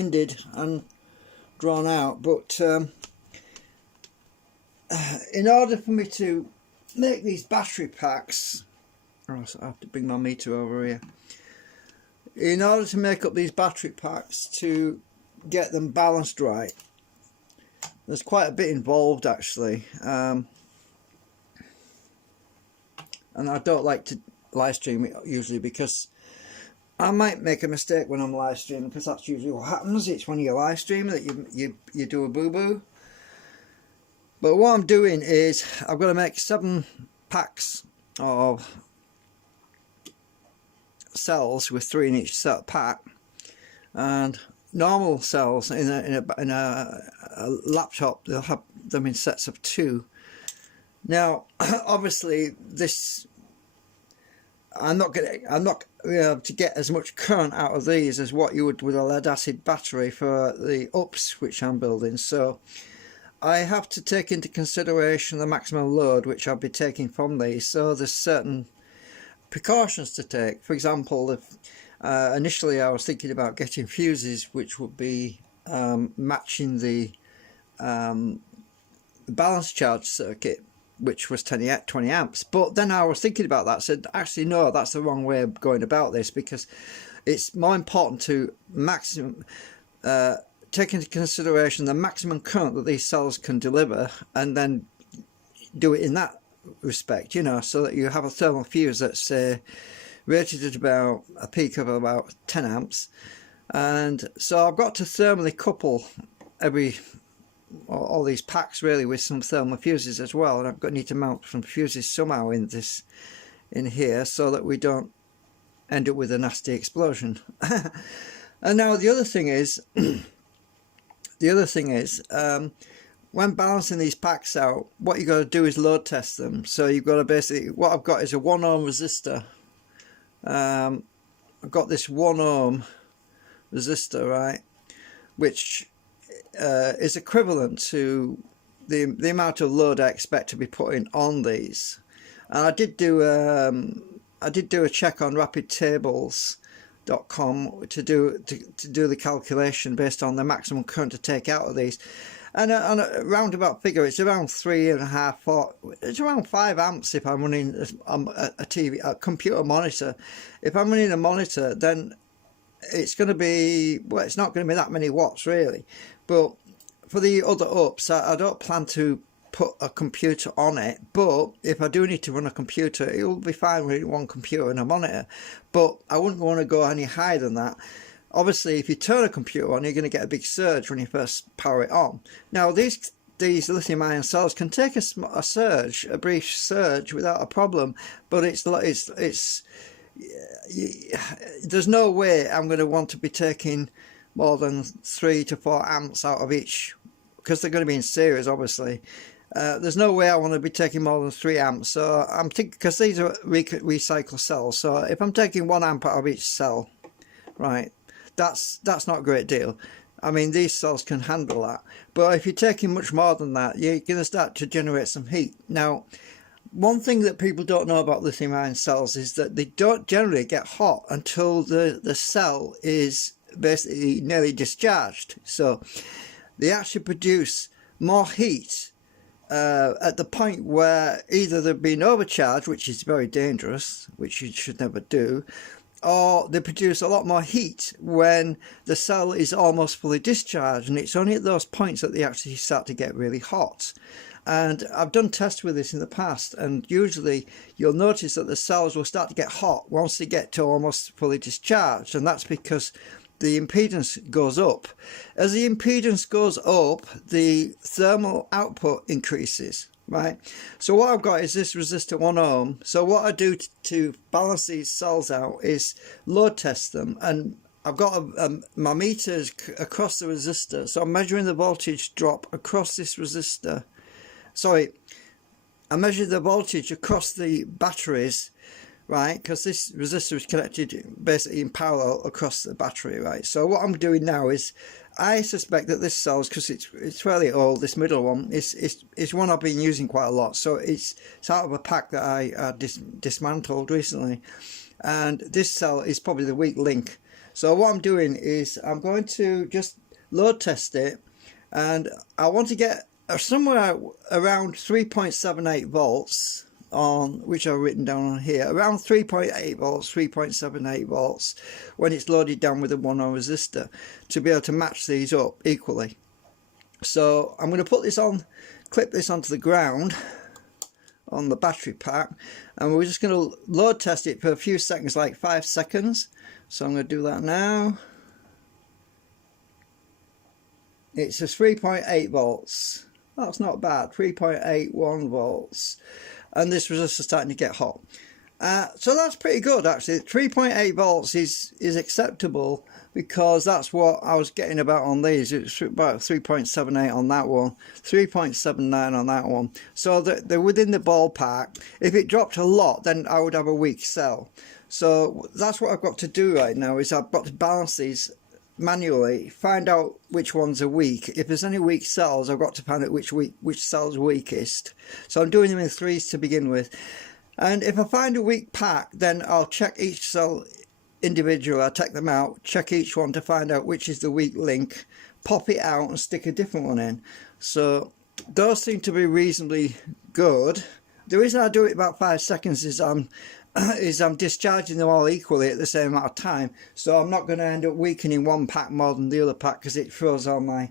ended and drawn out, but in order for me to make these battery packs, I have to bring my meter over here. In order to make up these battery packs to get them balanced right, there's quite a bit involved actually, and I don't like to live stream it usually because I might make a mistake when I'm live streaming, because that's usually what happens. It's when you're live streaming that you do a boo-boo. But what I'm doing is I've got to make 7 packs of cells with 3 in each set pack, and normal cells in a laptop, they'll have them in sets of 2. Now obviously this I'm not able to get as much current out of these as what you would with a lead acid battery for the ups which I'm building, so I have to take into consideration the maximum load which I'll be taking from these. So there's certain precautions to take. For example, if initially I was thinking about getting fuses which would be matching the balance charge circuit, which was 20 amps, but then I was thinking about that, said actually no, that's the wrong way of going about this, because it's more important to take into consideration the maximum current that these cells can deliver, and then do it in that respect, you know, so that you have a thermal fuse that's rated at about a peak of about 10 amps. And so I've got to thermally couple all these packs really with some thermal fuses as well, and I've got need to mount some fuses somehow in here so that we don't end up with a nasty explosion. And now the other thing is when balancing these packs out, what you got to do is load test them. So you've got to basically, what I've got is a 1 ohm resistor. I've got this 1 ohm resistor, right, which is equivalent to the amount of load I expect to be putting on these. And I did do a check on rapidtables.com to do the calculation based on the maximum current to take out of these, and on a roundabout figure it's around 3.5, 4, it's around 5 amps if I'm running a computer monitor. If I'm running a monitor, then it's going to be, well, it's not going to be that many watts really. But for the other ups, I don't plan to put a computer on it, but if I do need to run a computer, it will be fine with one computer and a monitor, but I wouldn't want to go any higher than that. Obviously if you turn a computer on, you're going to get a big surge when you first power it on. Now these lithium ion cells can take a brief surge without a problem, but there's no way I'm going to want to be taking more than 3 to 4 amps out of each, because they're going to be in series obviously. There's no way I want to be taking more than 3 amps, so I'm thinking, because these are recycled cells, so if I'm taking 1 amp out of each cell, right, that's not a great deal. I mean, these cells can handle that, but if you're taking much more than that, you're going to start to generate some heat. Now one thing that people don't know about lithium ion cells is that they don't generally get hot until the cell is basically nearly discharged. So they actually produce more heat at the point where either they're being overcharged, which is very dangerous, which you should never do, or they produce a lot more heat when the cell is almost fully discharged, and it's only at those points that they actually start to get really hot. And I've done tests with this in the past, and usually you'll notice that the cells will start to get hot once they get to almost fully discharged, and that's because the impedance goes up. As the impedance goes up, the thermal output increases, right? So what I've got is this resistor 1 ohm. So what I do to balance these cells out is load test them, and I've got my meters across the resistor, so I'm measuring the voltage drop across this resistor. Sorry, I measure the voltage across the batteries, right, because this resistor is connected basically in parallel across the battery, right? So what I'm doing now is, I suspect that this cell, because it's fairly old, this middle one is one I've been using quite a lot, so it's out of a pack that I dismantled recently, and this cell is probably the weak link So what I'm doing is I'm going to just load test it, and I want to get somewhere around 3.78 volts on, which I've written down on here, around 3.8 volts, 3.78 volts when it's loaded down with a 1 ohm resistor, to be able to match these up equally. So I'm going to put this on, clip this onto the ground on the battery pack, and we're just going to load test it for a few seconds, like 5 seconds. So I'm going to do that now. It's just 3.8 volts. That's not bad, 3.81 volts. And this resistor starting to get hot. So that's pretty good actually. 3.8 volts is acceptable, because that's what I was getting about on these. It's about 3.78 on that one, 3.79 on that one. So they're within the ballpark. If it dropped a lot, then I would have a weak cell. So that's what I've got to do right now, is I've got to balance these manually, find out which ones are weak. If there's any weak cells, I've got to find out which cell's weakest. So I'm doing them in threes to begin with, and if I find a weak pack, then I'll check each cell individually. I'll take them out, check each one to find out which is the weak link, pop it out and stick a different one in. So those seem to be reasonably good. The reason I do it about 5 seconds is I'm discharging them all equally at the same amount of time, so I'm not going to end up weakening one pack more than the other pack, because it throws all my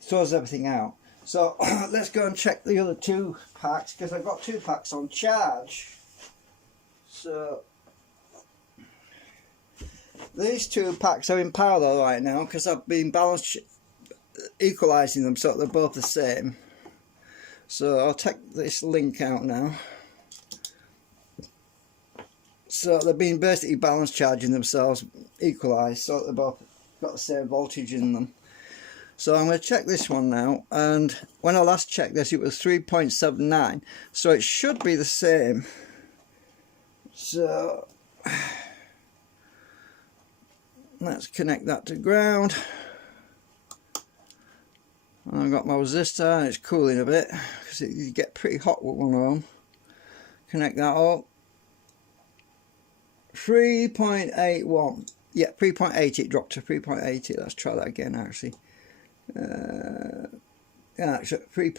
throws everything out. So let's go and check the other 2 packs, because I've got 2 packs on charge. So these 2 packs are in parallel right now, because I've been equalising them so they're both the same. So I'll take this link out now. So they've been basically balance charging themselves, equalised, so they've both got the same voltage in them. So I'm going to check this one now, and when I last checked this, it was 3.79, so it should be the same. So let's connect that to ground. I've got my resistor, and it's cooling a bit, because you get pretty hot with 1 ohm. Connect that up. 3.81, yeah, 3.80, it dropped to 3.80. Let's try that again actually. Yeah, actually 3.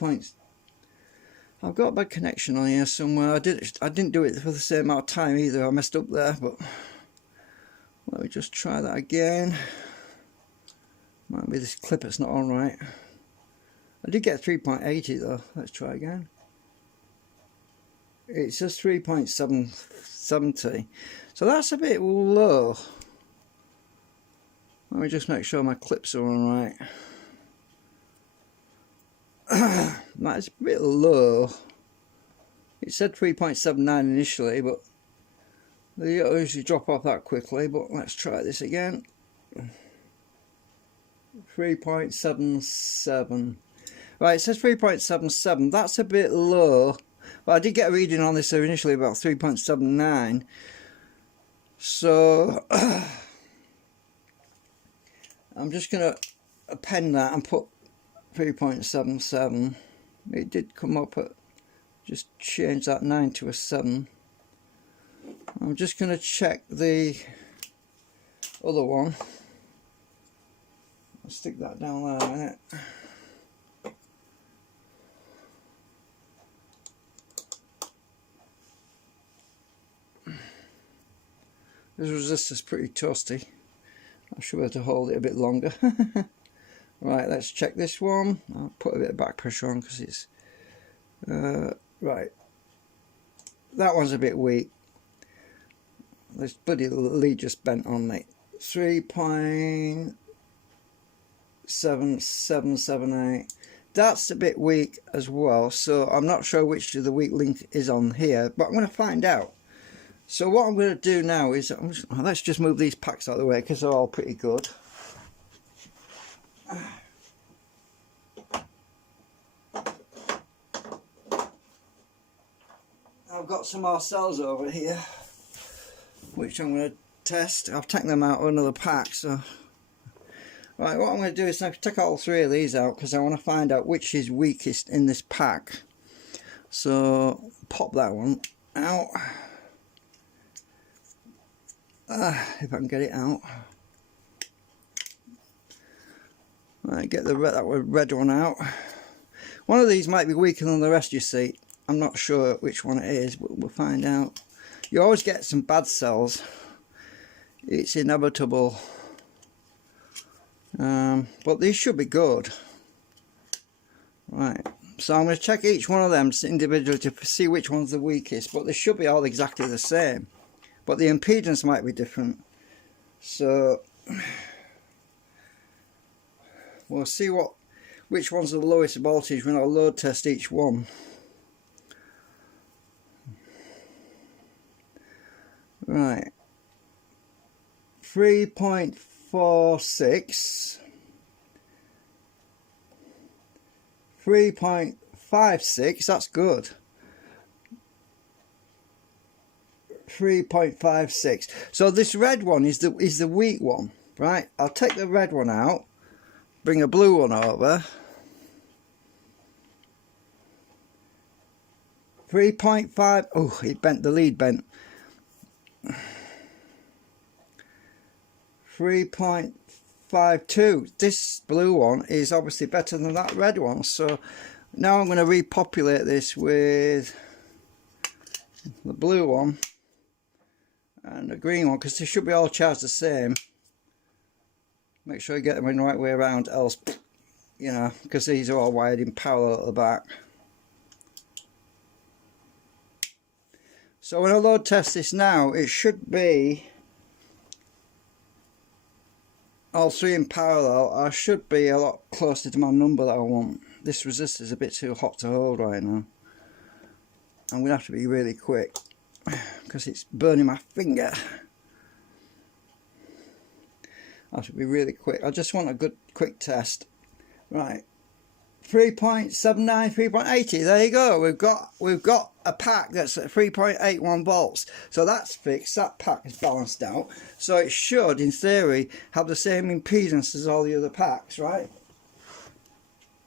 I've got a bad connection on here somewhere. I didn't do it for the same amount of time either. I messed up there, but let me just try that again. Might be this clip it's not on right. I did get 3.80 though. Let's try again. It's just 3.70, so that's a bit low. Let me just make sure my clips are on right. That's a bit low. It said 3.79 initially, but they don't usually drop off that quickly. But let's try this again. 3.77. Right, it says 3.77. That's a bit low. But I did get a reading on this initially about 3.79. So I'm just going to append that and put 3.77. It did come up at, just change that 9 to a 7. I'm just going to check the other one. I'll stick that down there a minute. This resistor's pretty toasty. I should be able to hold it a bit longer. Right, let's check this one. I'll put a bit of back pressure on because it's right. That one's a bit weak. This bloody lead just bent on me. 3.7778. That's a bit weak as well, so I'm not sure which of the weak link is on here, but I'm going to find out. So what I'm going to do now is, let's just move these packs out of the way because they're all pretty good. I've got some more cells over here, which I'm going to test. I've taken them out of another pack, so... Right, what I'm going to do is take all 3 of these out because I want to find out which is weakest in this pack. So, pop that one out. if I can get it out. Right, get that red one out. One of these might be weaker than the rest, you see. I'm not sure which one it is, but we'll find out. You always get some bad cells. It's inevitable. But these should be good. Right, so I'm going to check each one of them individually to see which one's the weakest, but they should be all exactly the same. But the impedance might be different. So we'll see which one's the lowest voltage when I load test each one. Right, 3.46, 3.56, that's good. 3.56. So this red one is the weak one, right? I'll take the red one out, bring a blue one over. 3.5. Oh, it bent, the lead bent. 3.52. This blue one is obviously better than that red one, so now I'm going to repopulate this with the blue one and the green one, because they should be all charged the same. Make sure you get them in the right way around, else, you know, because these are all wired in parallel at the back. So when I load test this now, it should be all three in parallel. I should be a lot closer to my number that I want. This resistor is a bit too hot to hold right now. I'm going to have to be really quick because it's burning my finger. I have to be really quick. I just want a good quick test. Right, 3.79, 3.80. There you go. We've got a pack that's at 3.81 volts. So that's fixed. That pack is balanced out. So it should, in theory, have the same impedance as all the other packs, right?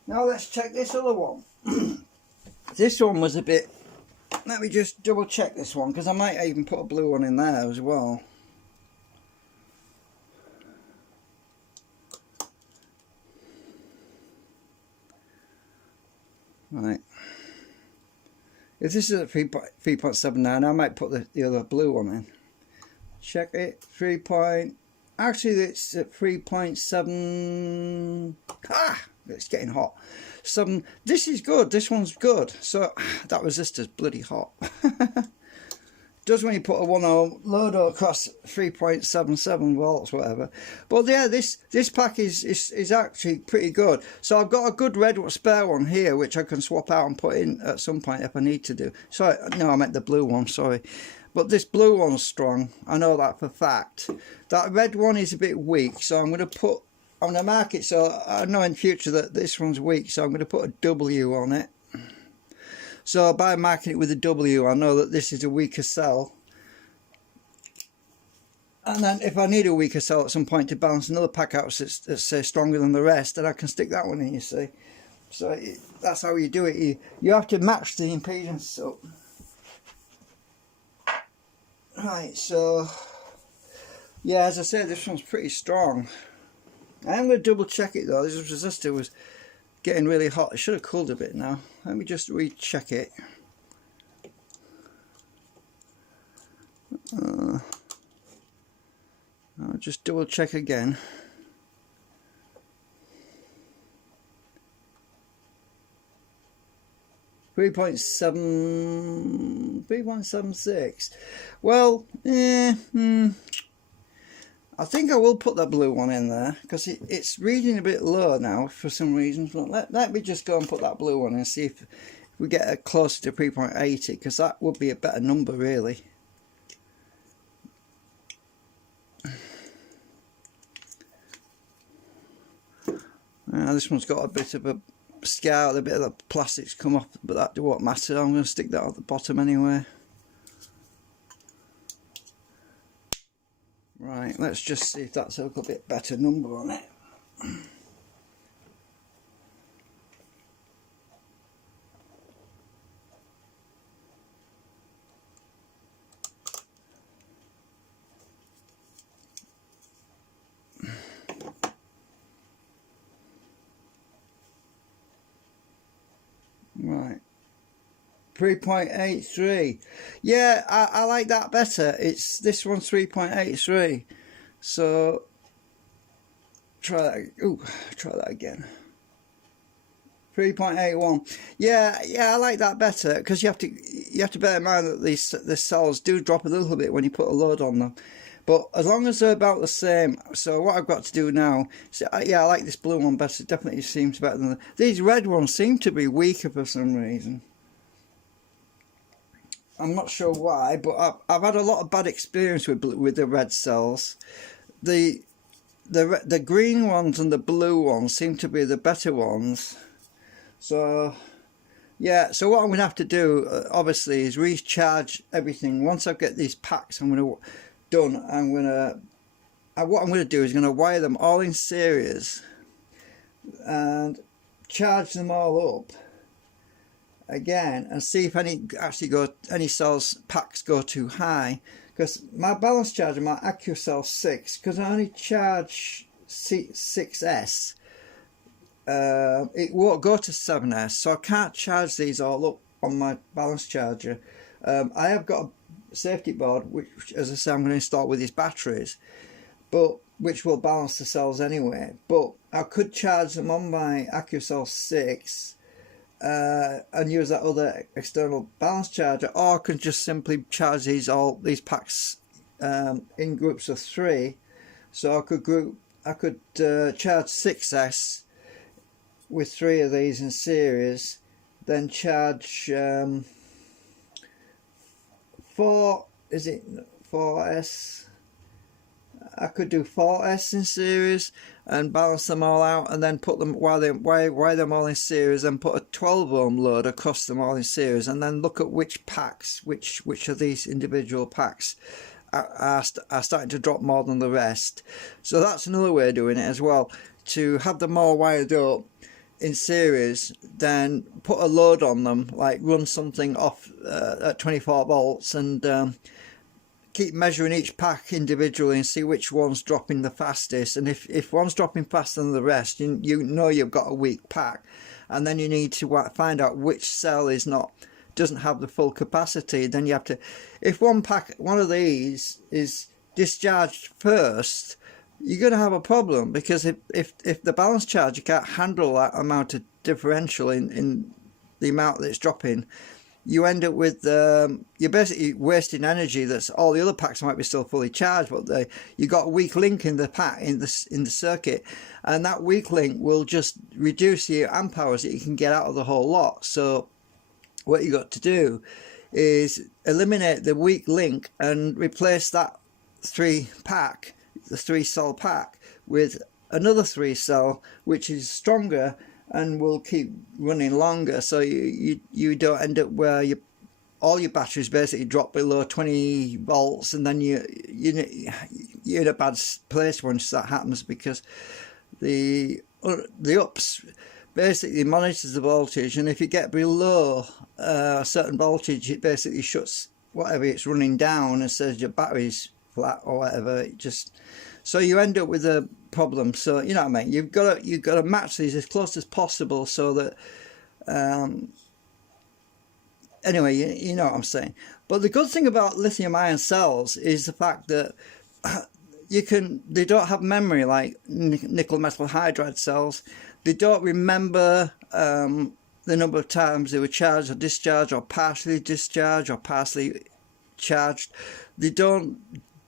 Now let's check this other one. This one was a bit. Let me just double check this one, because I might even put a blue one in there as well. Right. If this is at 3.79, I might put the other blue one in. Check it. Actually, it's at 3.7. Ah, it's getting hot. This is good. This one's good. So that resistor's bloody hot. Does when you put a 1 load across 3.77 volts, whatever. But yeah, this pack is actually pretty good. So I've got a good red spare one here, which I can swap out and put in at some point if I need to do. Sorry, no, I meant the blue one, sorry. But this blue one's strong. I know that for a fact. That red one is a bit weak, so I'm going to mark it so I know in future that this one's weak, so I'm going to put a W on it. So by marking it with a W, I know that this is a weaker cell. And then if I need a weaker cell at some point to balance another pack out that's say stronger than the rest, then I can stick that one in, you see. So that's how you do it. You have to match the impedance up. Right, so yeah, as I said, this one's pretty strong. I am going to double check it though. This resistor was getting really hot. It should have cooled a bit now. Let me just recheck it. I'll just double check again. .76. Well, I think I will put that blue one in there because it's reading a bit low now for some reason. Let me just go and put that blue one in and see if we get closer to 3.80, because that would be a better number really. This one's got a bit of a scar, a bit of the plastic's come off, but that won't matter. I'm going to stick that at the bottom anyway. Right, let's just see if that's a little bit better number on it. 3.83. Yeah, I like that better. This one's 3.83. So try that. Ooh, try that again. 3.81. Yeah, I like that better, because you have to bear in mind that the cells do drop a little bit when you put a load on them. But as long as they're about the same, so what I've got to do now, yeah, I like this blue one better. It definitely seems better than these red ones seem to be weaker for some reason. I'm not sure why, but I've had a lot of bad experience with the red cells. The green ones and the blue ones seem to be the better ones. So yeah, so what I'm going to have to do, obviously, is recharge everything. Once I get these packs done, what I'm going to do is going to wire them all in series and charge them all up again, and see if any packs go too high, because my balance charger, my AccuCell 6, because I only charge 6S, it won't go to 7S, so I can't charge these all up on my balance charger. I have got a safety board which, as I say, I'm going to install with these batteries, but which will balance the cells anyway. But I could charge them on my AccuCell 6 and use that other external balance charger, or I could just simply charge these packs in groups of 3. So I could charge 6S with 3 of these in series, then charge 4S. I could do 4S in series and balance them all out, and then put them wire them all in series, and put a 12 ohm load across them all in series, and then look at which packs, which of these individual packs are starting to drop more than the rest. So that's another way of doing it as well, to have them all wired up in series, then put a load on them, like run something off at 24 volts, and keep measuring each pack individually and see which one's dropping the fastest. And if one's dropping faster than the rest, you know you've got a weak pack, and then you need to find out which cell doesn't have the full capacity. Then you have to, if one of these is discharged first, you're going to have a problem, because if the balance charger can't handle that amount of differential in the amount that it's dropping, you end up with you're basically wasting energy. That's all the other packs might be still fully charged, but you got a weak link in the pack in the circuit, and that weak link will just reduce the amp hours that you can get out of the whole lot. So what you got to do is eliminate the weak link and replace that the 3 cell pack with another 3 cell which is stronger and will keep running longer, so you don't end up where all your batteries basically drop below 20 volts, and then you're in a bad place once that happens, because the ups basically monitors the voltage, and if you get below a certain voltage, it basically shuts whatever it's running down and says your battery's flat or whatever. So you end up with a problem. So you know what I mean, you've got to match these as close as possible, so that anyway, you know what I'm saying. But the good thing about lithium ion cells is the fact that they don't have memory like nickel metal hydride cells. They don't remember the number of times they were charged or discharged, or partially discharged or partially charged. They don't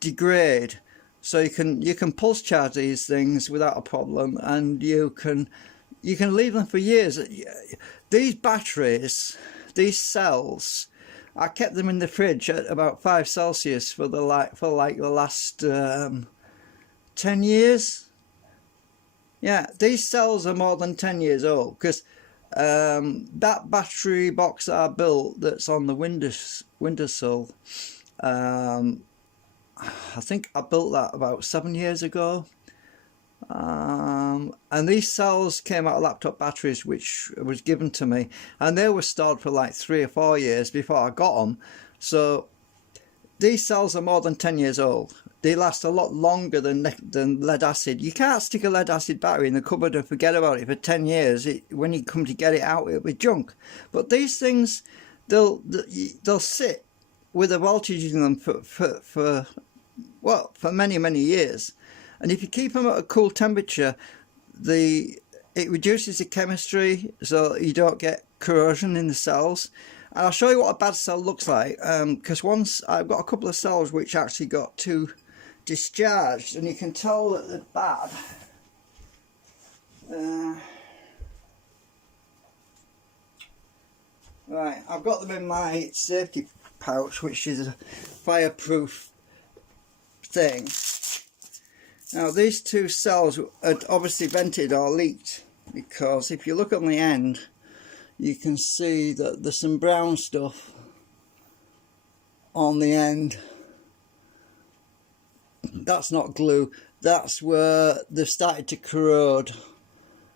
degrade. So you can pulse charge these things without a problem, and you can leave them for years. These batteries, these cells, I kept them in the fridge at about 5 Celsius for the last 10 years. Yeah, these cells are more than 10 years old, because that battery box that I built that's on the windowsill, I think I built that about 7 years ago, and these cells came out of laptop batteries which was given to me, and they were stored for like 3 or 4 years before I got them. So these cells are more than 10 years old. They last a lot longer than lead acid. You can't stick a lead acid battery in the cupboard and forget about it for 10 years. When you come to get it out, it'll be junk. But these things, they'll sit with a voltage in them for many years, and if you keep them at a cool temperature, it reduces the chemistry, so you don't get corrosion in the cells. And I'll show you what a bad cell looks like, because once I've got a couple of cells which actually got too discharged, and you can tell that they're bad. Right, I've got them in my safety pouch, which is a fireproof thing. Now these two cells had obviously vented or leaked, because if you look on the end, you can see that there's some brown stuff on the end. That's not glue, that's where they've started to corrode.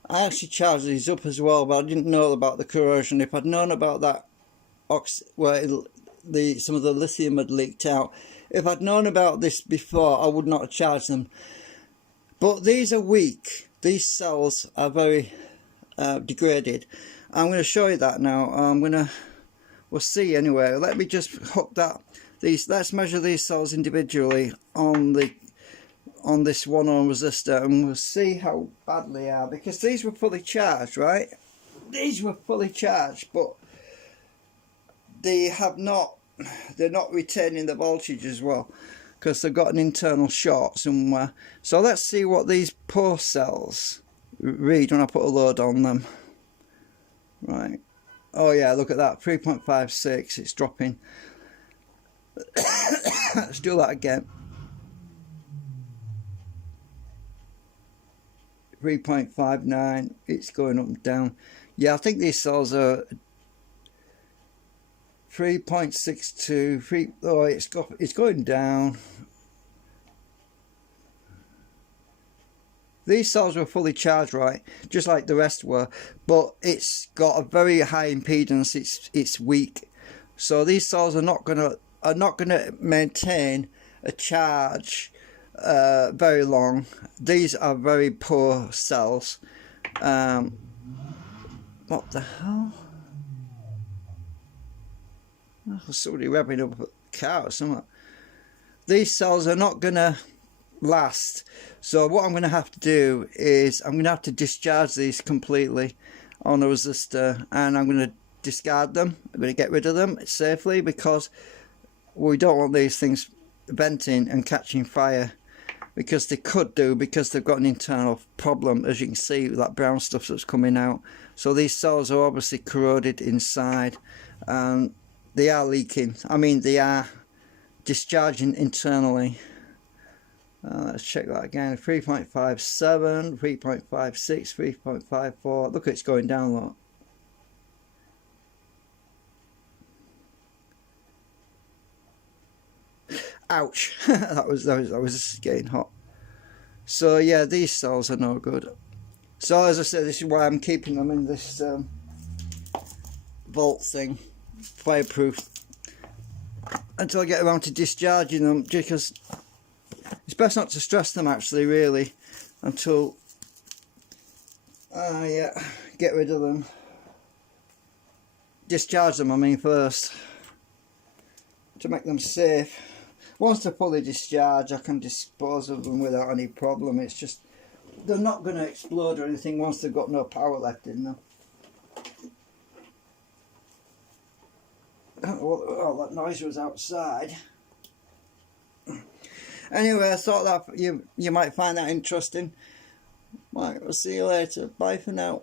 I actually charged these up as well, but I didn't know about the corrosion. If I'd known about that, where some of the lithium had leaked out, if I'd known about this before, I would not have charged them. But these are weak. These cells are very degraded. I'm going to show you that now. We'll see anyway. Let me just hook that. Let's measure these cells individually on this 1 ohm resistor, and we'll see how bad they are, because these were fully charged, right? These were fully charged, but they're not retaining the voltage as well, because they've got an internal short somewhere. So let's see what these poor cells read when I put a load on them. Right, oh yeah, look at that, 3.56, it's dropping. Let's do that again. 3.59, it's going up and down. Yeah, I think these cells are 3.62. Oh, it's going down. These cells were fully charged, right, just like the rest were, but it's got a very high impedance. It's weak, so these cells are not gonna maintain a charge very long. These are very poor cells. What the hell? Oh, somebody revving up a car or something. These cells are not gonna last, so what I'm going to have to do is I'm going to have to discharge these completely on a resistor, and I'm going to discard them. I'm going to get rid of them safely, because we don't want these things venting and catching fire, because they could do, because they've got an internal problem, as you can see with that brown stuff that's coming out. So these cells are obviously corroded inside, and they are leaking. I mean, they are discharging internally. Let's check that again. 3.57, 3.56, 3.54. Look, it's going down, look. Ouch. that was getting hot. So yeah, these cells are no good. So as I said, this is why I'm keeping them in this vault thing, fireproof, until I get around to discharging them, because it's best not to stress them actually, really, until I get rid of them. Discharge them, I mean, first, to make them safe. Once they're fully discharged, I can dispose of them without any problem. It's just, they're not going to explode or anything once they've got no power left in them. I don't know what all that noise was outside. Anyway, I thought that you might find that interesting. Right, we'll see you later. Bye for now.